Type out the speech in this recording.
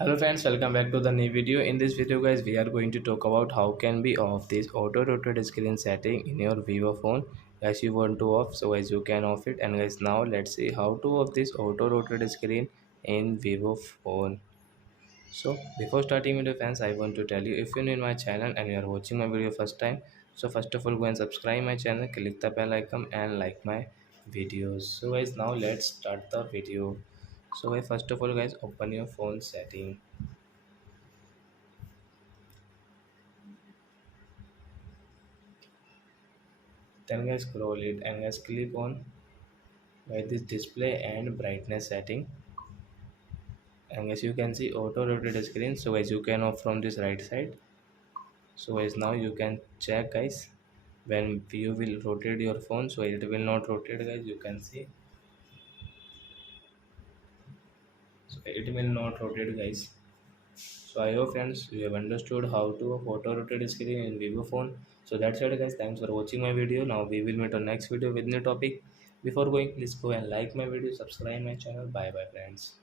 Hello friends, welcome back to the new video. In this video guys, we are going to talk about how can we off this auto rotate screen setting in your Vivo phone. Guys, you want to off, so guys you can off it. And guys, now let's see how to off this auto rotate screen in Vivo phone. So before starting video fans, I want to tell you, if you're new in my channel and you are watching my video first time, so first of all go and subscribe my channel, click the bell icon and like my videos. So guys, now let's start the video. So guys, first of all guys, open your phone setting. Then guys, scroll it and guys click on by this display and brightness setting, and guys you can see auto rotate screen. So guys you can off from this right side. So guys now you can check guys, when you will rotate your phone, so it will not rotate guys, you can see. So it will not rotate guys. So I hope friends you have understood how to auto rotate screen in Vivo phone. So that's it guys, thanks for watching my video. Now we will meet on next video with new topic. Before going, please go and like my video, subscribe my channel. Bye bye friends.